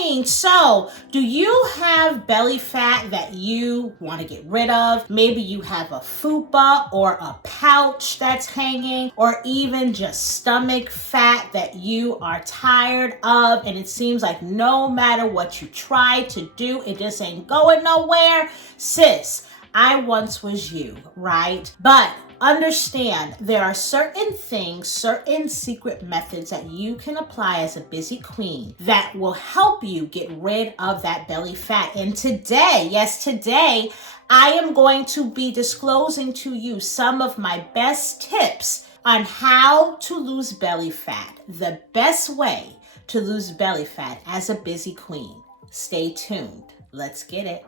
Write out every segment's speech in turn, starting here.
queen. So do you have belly fat that you want to get rid of? Maybe you have a fupa or a pouch that's hanging, or even just stomach fat that you are tired of, and it seems like no matter what you try to do, it just ain't going nowhere. Sis, I once was you, right? But understand there are certain things, certain secret methods that you can apply as a busy queen that will help you get rid of that belly fat. And today, yes, today, I am going to be disclosing to you some of my best tips on how to lose belly fat, the best way to lose belly fat as a busy queen. Stay tuned. Let's get it.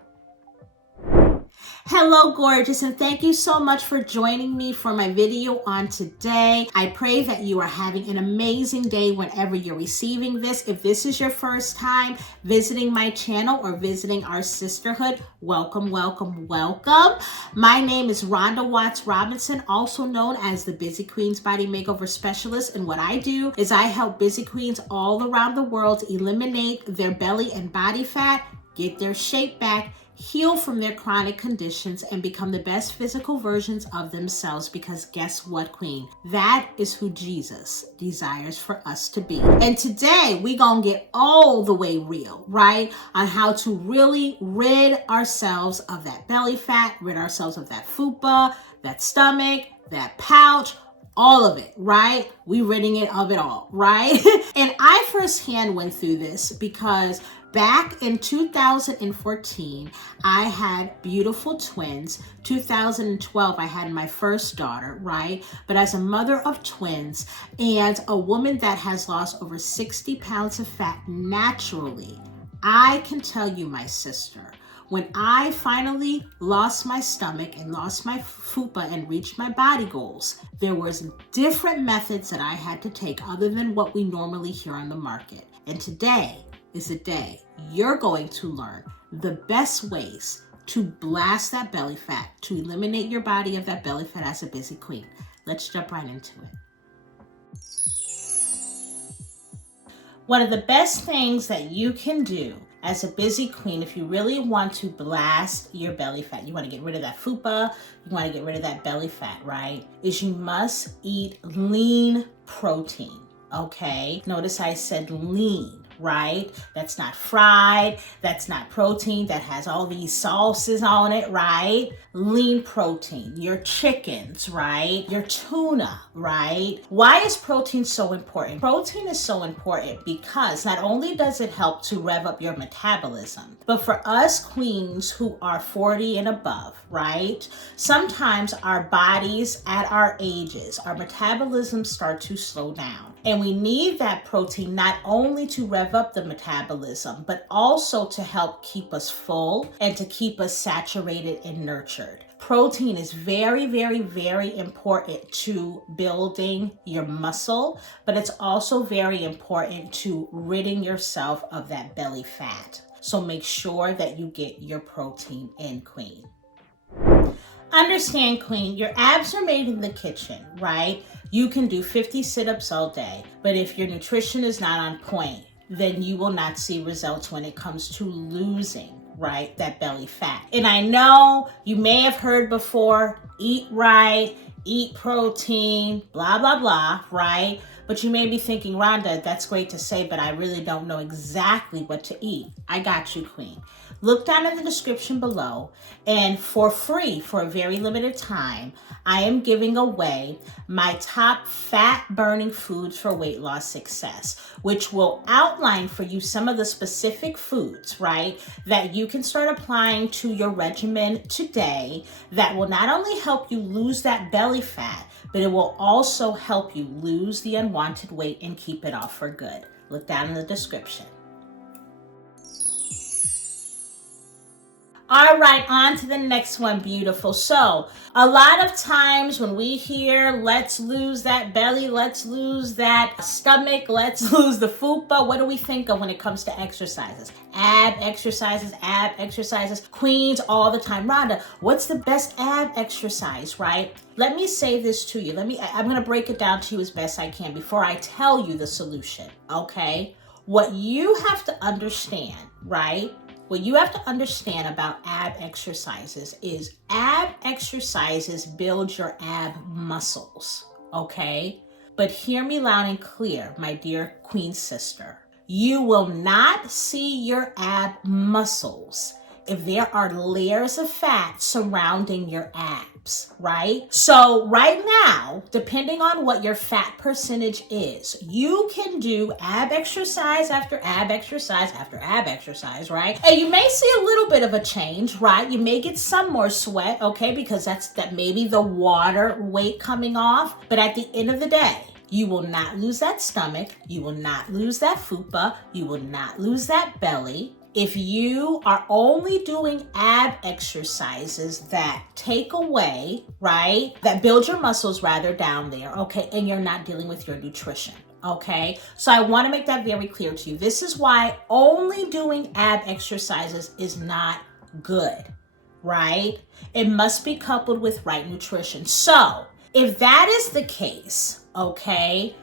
Hello, gorgeous, and thank you so much for joining me for my video on today. I pray that you are having an amazing day whenever you're receiving this. If this is your first time visiting my channel or visiting our sisterhood, welcome, welcome, welcome. My name is Rhonda Watts Robinson, also known as the Busy Queens Body Makeover Specialist, and what I do is I help busy queens all around the world eliminate their belly and body fat, get their shape back, heal from their chronic conditions, and become the best physical versions of themselves. Because guess what, queen? That is who Jesus desires for us to be. And today we gonna get all the way real, right? On how to really rid ourselves of that belly fat, rid ourselves of that fupa, that stomach, that pouch, all of it, right? We ridding it of it all, right? And I firsthand went through this because back in 2014, I had beautiful twins. 2012, I had my first daughter, right? But as a mother of twins and a woman that has lost over 60 pounds of fat naturally, I can tell you, my sister, when I finally lost my stomach and lost my fupa and reached my body goals, there was different methods that I had to take other than what we normally hear on the market. And today is a day you're going to learn the best ways to blast that belly fat, to eliminate your body of that belly fat as a busy queen. Let's jump right into it. One of the best things that you can do as a busy queen, if you really want to blast your belly fat, you want to get rid of that fupa, you want to get rid of that belly fat, right? Is you must eat lean protein, okay? Notice I said lean, right? That's not fried, that's not protein that has all these sauces on it, right? Lean protein, your chickens, right? Your tuna, right? Why is protein so important? Protein is so important because not only does it help to rev up your metabolism, but for us queens who are 40 and above, right? Sometimes our bodies at our ages, our metabolism start to slow down. And we need that protein not only to rev up the metabolism, but also to help keep us full and to keep us saturated and nurtured. Protein is very, very, very important to building your muscle, but it's also very important to ridding yourself of that belly fat. So make sure that you get your protein in, queen. Understand, queen, your abs are made in the kitchen, right? You can do 50 sit-ups all day, but if your nutrition is not on point, then you will not see results when it comes to losing, right, that belly fat. And I know you may have heard before, eat right, eat protein, blah, blah, blah, right? But you may be thinking, Rhonda, that's great to say, but I really don't know exactly what to eat. I got you, queen. Look down in the description below, and for free, for a very limited time, I am giving away my top fat burning foods for weight loss success, which will outline for you some of the specific foods, right, that you can start applying to your regimen today that will not only help you lose that belly fat, but it will also help you lose the unwanted weight and keep it off for good. Look down in the description. All right, on to the next one, beautiful. So a lot of times when we hear, let's lose that belly, let's lose that stomach, let's lose the fupa, what do we think of when it comes to exercises? Ab exercises, queens all the time. Rhonda, what's the best ab exercise, right? Let me say this to you. I'm going to break it down to you as best I can before I tell you the solution, okay? What you have to understand, right? What you have to understand about ab exercises is ab exercises build your ab muscles, okay? But hear me loud and clear, my dear queen sister. You will not see your ab muscles if there are layers of fat surrounding your abs, right? So right now, depending on what your fat percentage is, you can do ab exercise after ab exercise after ab exercise, right? And you may see a little bit of a change, right? You may get some more sweat, okay? Because that may be the water weight coming off. But at the end of the day, you will not lose that stomach. You will not lose that fupa. You will not lose that belly. If you are only doing ab exercises that take away, right, that build your muscles rather down there, okay, and you're not dealing with your nutrition, okay? So I want to make that very clear to you. This is why only doing ab exercises is not good, right? It must be coupled with right nutrition. So if that is the case, okay,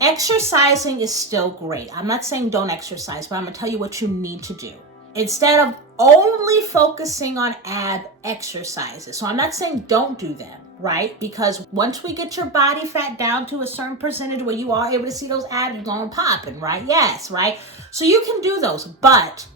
exercising is still great. I'm not saying don't exercise, but I'm gonna tell you what you need to do. Instead of only focusing on ab exercises. So I'm not saying don't do them, right? Because once we get your body fat down to a certain percentage where you are able to see those abs going popping, right? Yes, right? So you can do those, but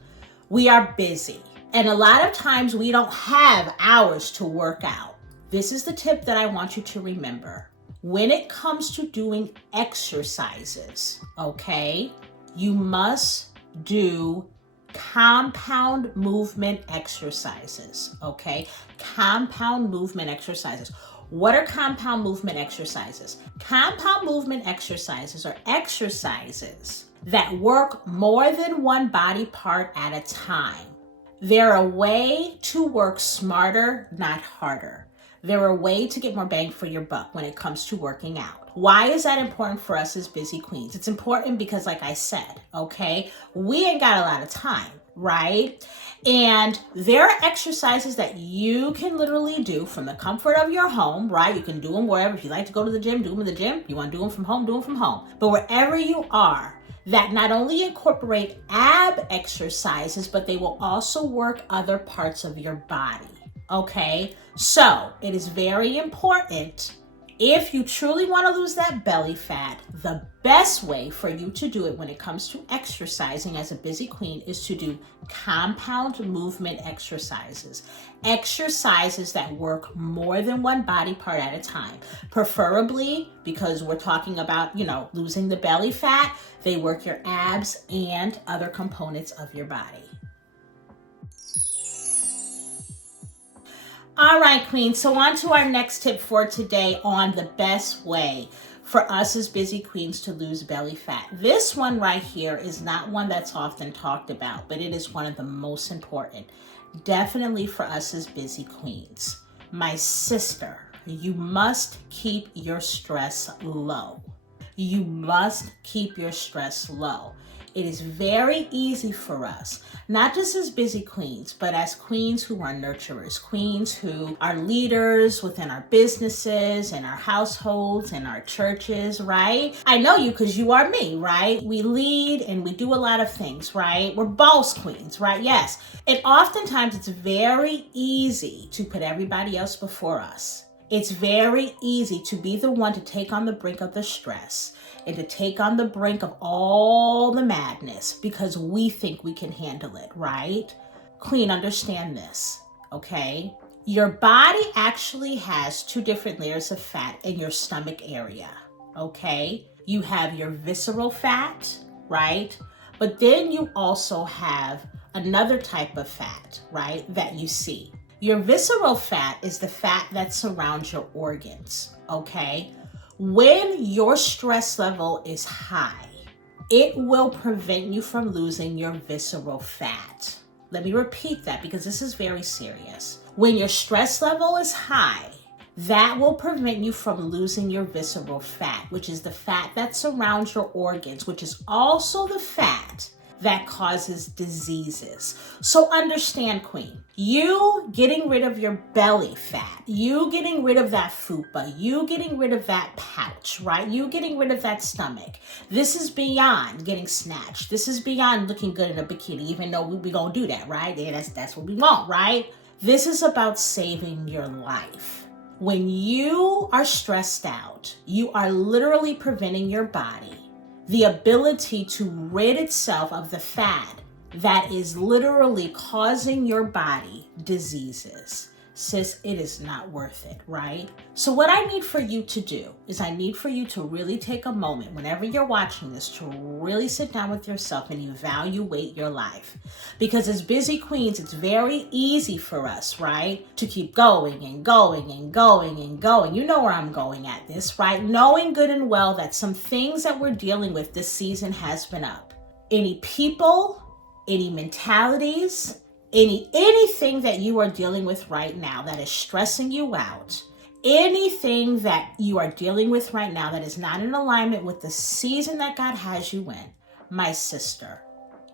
we are busy. And a lot of times we don't have hours to work out. This is the tip that I want you to remember. When it comes to doing exercises, okay, you must do compound movement exercises, okay? Compound movement exercises. What are compound movement exercises? Compound movement exercises are exercises that work more than one body part at a time. They're a way to work smarter, not harder. They're a way to get more bang for your buck when it comes to working out. Why is that important for us as busy queens? It's important because, like I said, okay, we ain't got a lot of time, right? And there are exercises that you can literally do from the comfort of your home, right? You can do them wherever. If you like to go to the gym, do them in the gym. You want to do them from home, do them from home. But wherever you are, that not only incorporate ab exercises, but they will also work other parts of your body. Okay, so it is very important, if you truly want to lose that belly fat, the best way for you to do it when it comes to exercising as a busy queen is to do compound movement exercises. Exercises that work more than one body part at a time. Preferably, because we're talking about, losing the belly fat, they work your abs and other components of your body. All right, queens, so on to our next tip for today on the best way for us as busy queens to lose belly fat. This one right here is not one that's often talked about, but it is one of the most important, definitely for us as busy queens. My sister, you must keep your stress low. You must keep your stress low. It is very easy for us, not just as busy queens, but as queens who are nurturers, queens who are leaders within our businesses and our households and our churches, right? I know you because you are me, right? We lead and we do a lot of things, right? We're boss queens, right? Yes. And oftentimes it's very easy to put everybody else before us. It's very easy to be the one to take on the brink of the stress and to take on the brink of all the madness because we think we can handle it, right? Queen, understand this, okay? Your body actually has two different layers of fat in your stomach area, okay? You have your visceral fat, right? But then you also have another type of fat, right, that you see. Your visceral fat is the fat that surrounds your organs, okay? When your stress level is high, it will prevent you from losing your visceral fat. Let me repeat that because this is very serious. When your stress level is high, that will prevent you from losing your visceral fat, which is the fat that surrounds your organs, which is also the fat that causes diseases. So understand, Queen, you getting rid of your belly fat, you getting rid of that fupa, you getting rid of that pouch, right? You getting rid of that stomach. This is beyond getting snatched. This is beyond looking good in a bikini, even though we gonna do that, right? Yeah, that's what we want, right? This is about saving your life. When you are stressed out, you are literally preventing your body the ability to rid itself of the fat that is literally causing your body diseases. Sis, it is not worth it, right? So what I need for you to do is I need for you to really take a moment whenever you're watching this to really sit down with yourself and evaluate your life. Because as busy queens, it's very easy for us, right? To keep going and going and going and going. You know where I'm going at this, right? Knowing good and well that some things that we're dealing with this season has been up. Any people, any mentalities, anything that you are dealing with right now that is stressing you out, anything that you are dealing with right now that is not in alignment with the season that God has you in, my sister,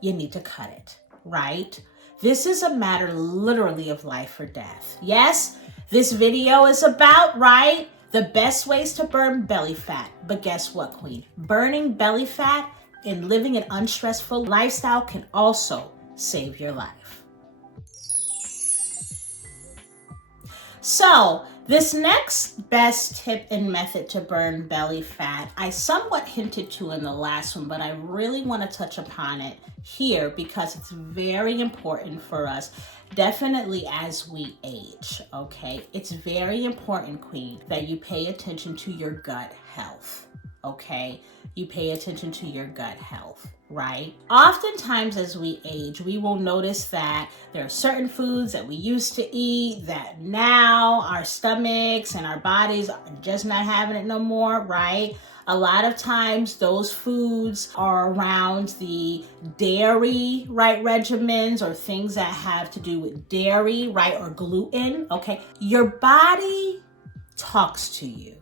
you need to cut it, right? This is a matter literally of life or death. Yes, this video is about, right, the best ways to burn belly fat. But guess what, Queen? Burning belly fat and living an unstressful lifestyle can also save your life. So this next best tip and method to burn belly fat, I somewhat hinted to in the last one, but I really want to touch upon it here because it's very important for us, definitely as we age, okay? It's very important, Queen, that you pay attention to your gut health, okay? You pay attention to your gut health, right? Oftentimes as we age, we will notice that there are certain foods that we used to eat that now our stomachs and our bodies are just not having it no more, right? A lot of times those foods are around the dairy, right, regimens or things that have to do with dairy, right, or gluten, okay? Your body talks to you.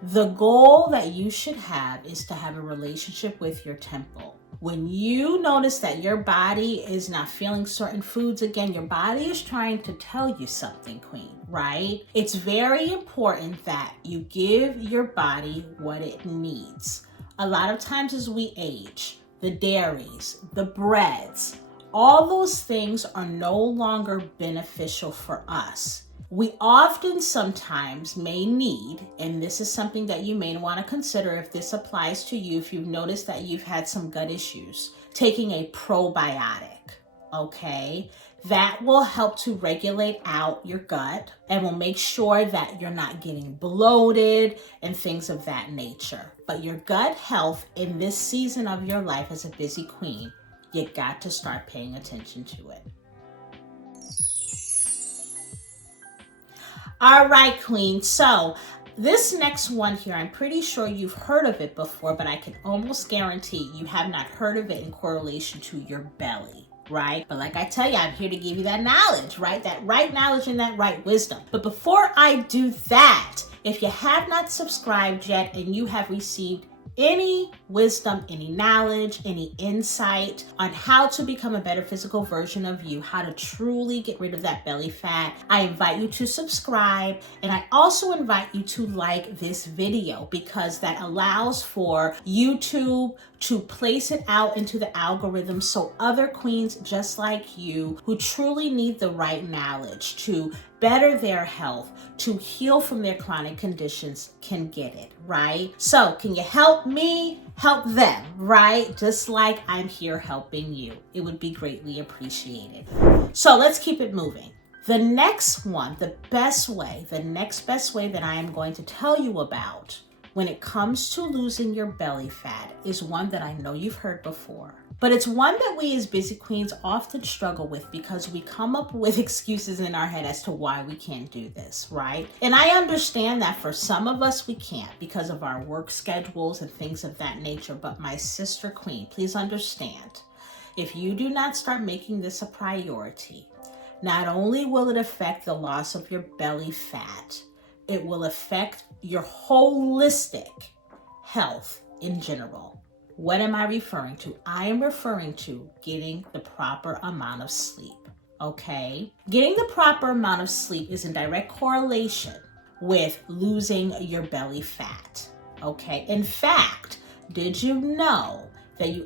The goal that you should have is to have a relationship with your temple. When you notice that your body is not feeling certain foods again, your body is trying to tell you something, Queen, right? It's very important that you give your body what it needs. A lot of times as we age, the dairies, the breads, all those things are no longer beneficial for us. We often sometimes may need, and this is something that you may want to consider if this applies to you, if you've noticed that you've had some gut issues, taking a probiotic, okay? That will help to regulate out your gut and will make sure that you're not getting bloated and things of that nature. But your gut health in this season of your life as a busy queen, you got to start paying attention to it. All right, Queen. So this next one here, I'm pretty sure you've heard of it before, but I can almost guarantee you have not heard of it in correlation to your belly, right? But like I tell you, I'm here to give you that knowledge, right? That right knowledge and that right wisdom. But before I do that, if you have not subscribed yet and you have received any wisdom, any knowledge, any insight on how to become a better physical version of you, how to truly get rid of that belly fat, I invite you to subscribe. And I also invite you to like this video because that allows for YouTube to place it out into the algorithm so other queens just like you who truly need the right knowledge to better their health, to heal from their chronic conditions can get it, right? So can you help me help them, right? Just like I'm here helping you. It would be greatly appreciated. So let's keep it moving. The next one, the next best way that I am going to tell you about when it comes to losing your belly fat is one that I know you've heard before. But it's one that we as busy queens often struggle with because we come up with excuses in our head as to why we can't do this, right? And I understand that for some of us we can't because of our work schedules and things of that nature. But my sister queen, please understand, if you do not start making this a priority, not only will it affect the loss of your belly fat, it will affect your holistic health in general. What am I referring to? I am referring to getting the proper amount of sleep, okay? Getting the proper amount of sleep is in direct correlation with losing your belly fat, okay? In fact, did you know that you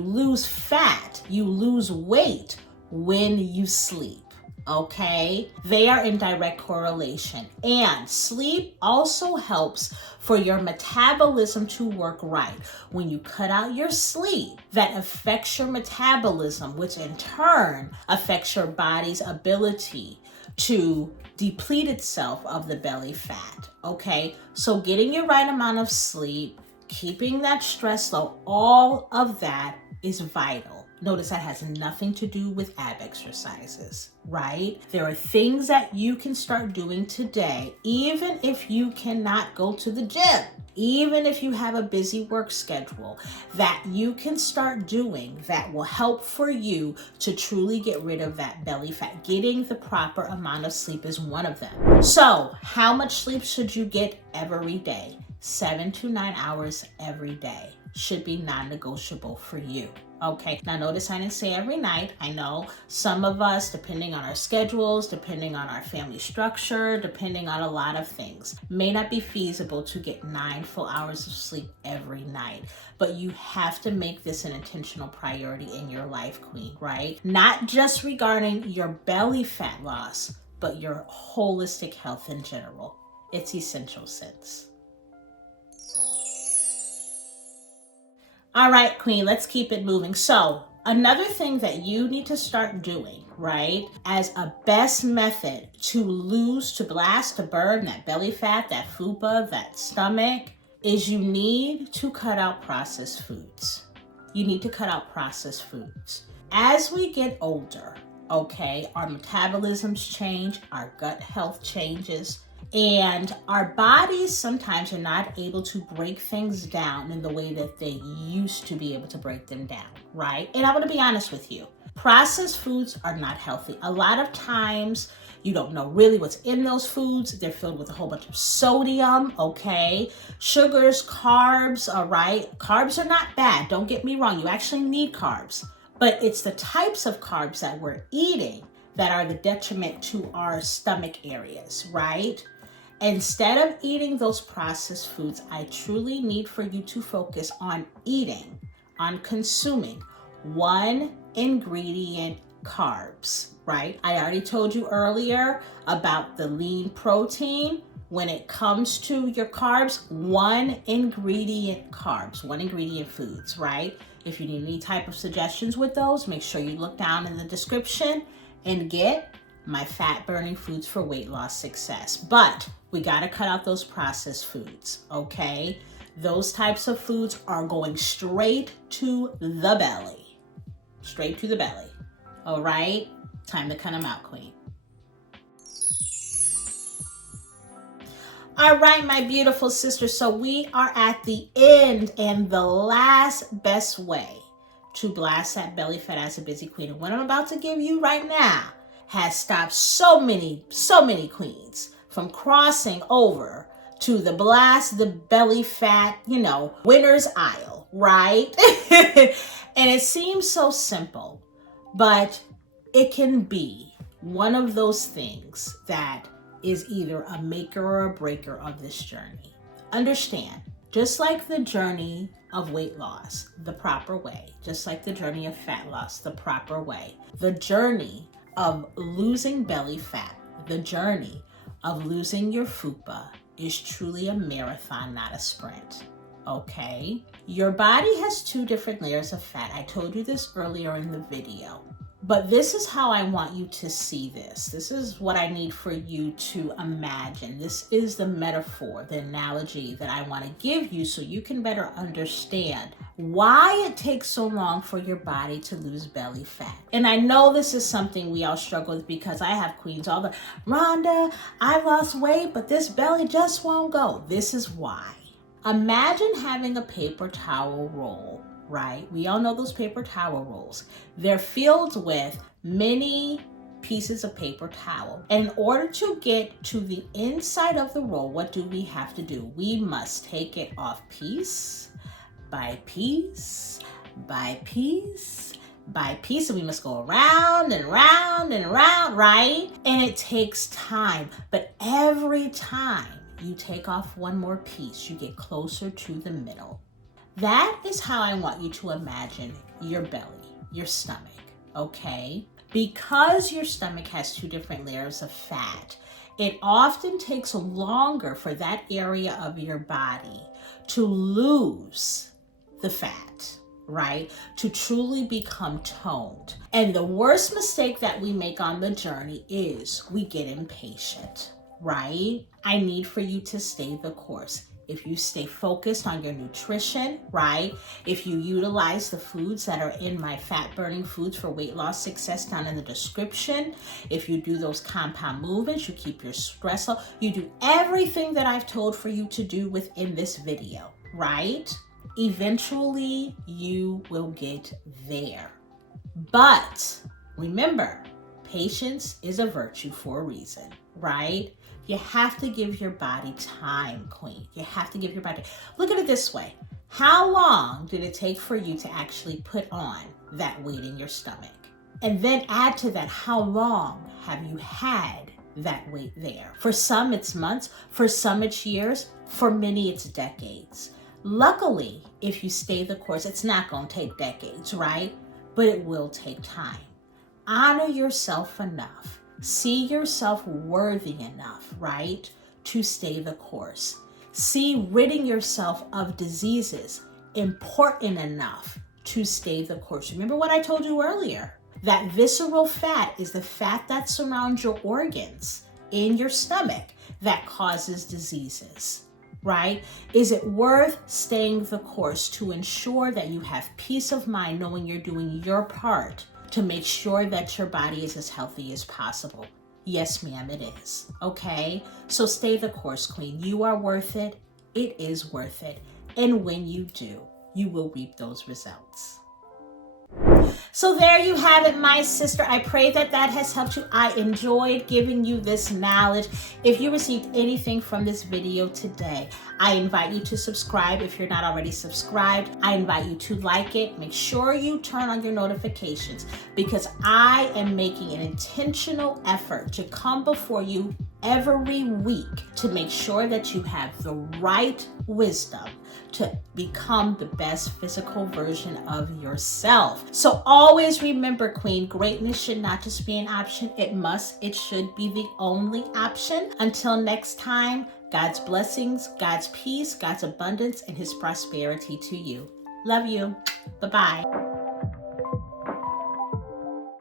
lose fat, you lose weight when you sleep? Okay, they are in direct correlation. And sleep also helps for your metabolism to work right. When you cut out your sleep, that affects your metabolism, which in turn affects your body's ability to deplete itself of the belly fat. Okay, so getting your right amount of sleep, keeping that stress low, all of that is vital. Notice that has nothing to do with ab exercises, right? There are things that you can start doing today, even if you cannot go to the gym, even if you have a busy work schedule, that you can start doing that will help for you to truly get rid of that belly fat. Getting the proper amount of sleep is one of them. So, how much sleep should you get every day? 7 to 9 hours every day should be non-negotiable for you. Okay, now notice I didn't say every night. I know some of us, depending on our schedules, depending on our family structure, depending on a lot of things, may not be feasible to get 9 full hours of sleep every night. But you have to make this an intentional priority in your life, queen, right? Not just regarding your belly fat loss, but your holistic health in general. It's essential, sis. All right, queen, let's keep it moving. So another thing that you need to start doing, right, as a best method to lose, to blast, to burn that belly fat, that fupa, that stomach, is you need to cut out processed foods. You need to cut out processed foods. As we get older, okay, our metabolisms change, our gut health changes, and our bodies sometimes are not able to break things down in the way that they used to be able to break them down, right? And I want to be honest with you. Processed foods are not healthy. A lot of times you don't know really what's in those foods. They're filled with a whole bunch of sodium, okay? Sugars, carbs, all right? Carbs are not bad. Don't get me wrong. You actually need carbs. But it's the types of carbs that we're eating that are the detriment to our stomach areas, right? Instead of eating those processed foods, I truly need for you to focus on eating, on consuming 1 ingredient carbs, right? I already told you earlier about the lean protein. When it comes to your carbs, 1 ingredient carbs, 1 ingredient foods, right? If you need any type of suggestions with those, make sure you look down in the description and get my fat burning foods for weight loss success. But we got to cut out those processed foods, okay? Those types of foods are going straight to the belly. Straight to the belly. All right? Time to cut them out, queen. All right, my beautiful sisters. So we are at the end, and the last best way to blast that belly fat as a busy queen. And what I'm about to give you right now has stopped so many queens from crossing over to the blast the belly fat, winner's aisle, right? And it seems so simple, but it can be one of those things that is either a maker or a breaker of this journey. Understand, just like the journey of weight loss, the proper way, just like the journey of fat loss, the proper way, the journey of losing belly fat, the journey of losing your fupa is truly a marathon, not a sprint, okay? Your body has 2 different layers of fat. I told you this earlier in the video. But this is how I want you to see this. This is what I need for you to imagine. This is the metaphor, the analogy that I want to give you so you can better understand why it takes so long for your body to lose belly fat. And I know this is something we all struggle with because I have queens all the, Rhonda, I lost weight, but this belly just won't go. This is why. Imagine having a paper towel roll, right? We all know those paper towel rolls. They're filled with many pieces of paper towel. And in order to get to the inside of the roll, what do we have to do? We must take it off piece by piece, by piece, by piece. And we must go around and around and around, right? And it takes time. But every time you take off one more piece, you get closer to the middle. That is how I want you to imagine your belly, your stomach, okay? Because your stomach has two different layers of fat, it often takes longer for that area of your body to lose the fat, right? To truly become toned. And the worst mistake that we make on the journey is we get impatient, right? I need for you to stay the course. If you stay focused on your nutrition, right? If you utilize the foods that are in my fat burning foods for weight loss success down in the description, if you do those compound movements, you keep your stress low, you do everything that I've told for you to do within this video, right? Eventually you will get there. But remember, patience is a virtue for a reason, right? You have to give your body time, queen. You have to give your body. Look at it this way. How long did it take for you to actually put on that weight in your stomach? And then add to that, how long have you had that weight there? For some, it's months. For some, it's years. For many, it's decades. Luckily, if you stay the course, it's not going to take decades, right? But it will take time. Honor yourself enough. See yourself worthy enough, right, to stay the course. See ridding yourself of diseases important enough to stay the course. Remember what I told you earlier? That visceral fat is the fat that surrounds your organs in your stomach that causes diseases, right? Is it worth staying the course to ensure that you have peace of mind knowing you're doing your part to make sure that your body is as healthy as possible? Yes, ma'am, it is. Okay? So stay the course, queen. You are worth it. It is worth it. And when you do, you will reap those results. So there you have it, my sister. I pray that that has helped you. I enjoyed giving you this knowledge. If you received anything from this video today, I invite you to subscribe if you're not already subscribed. I invite you to like it. Make sure you turn on your notifications because I am making an intentional effort to come before you every week to make sure that you have the right wisdom to become the best physical version of yourself. So always remember, queen, greatness should not just be an option. It should be the only option. Until next time, God's blessings, God's peace, God's abundance, and his prosperity to you. Love you. Bye-bye.